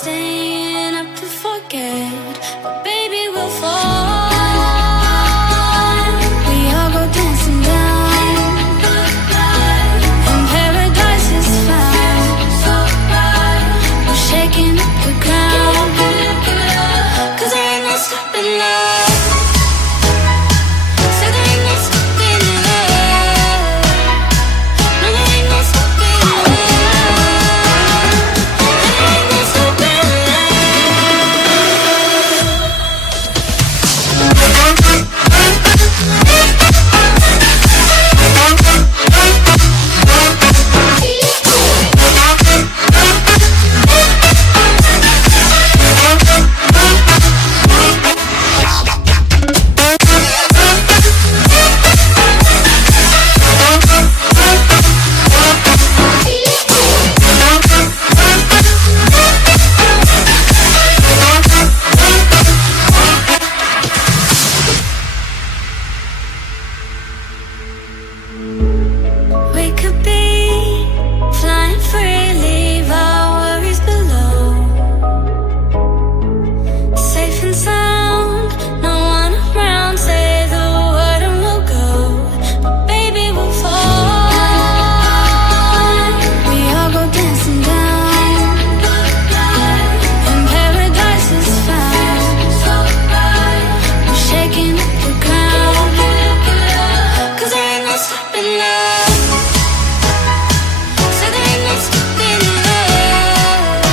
staying up to forget, but baby we'll fall. We all go dancing down, and paradise is found. We're shaking up the ground, 'cause there ain't no stopping love. So there ain't no stopping love. No, there ain't no stopping love. There ain't no stopping we could be flying free, leave our worries below. Safe and sound, no one around, say the word and we'll go. But baby we'll fall. We all go dancing down, and paradise is found. We're shaking up the ground, 'cause there ain't no stopping love. So there ain't no stopping love.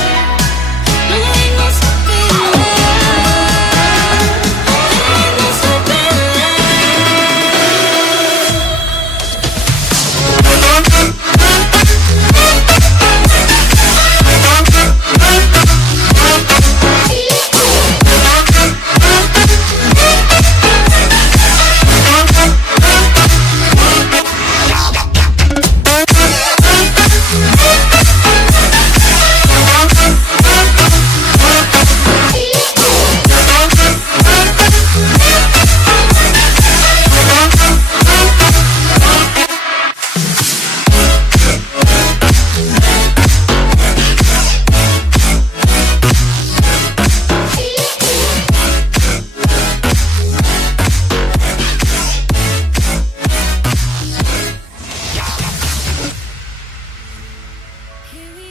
No, there ain't no stopping love. There ain't no stopping Here we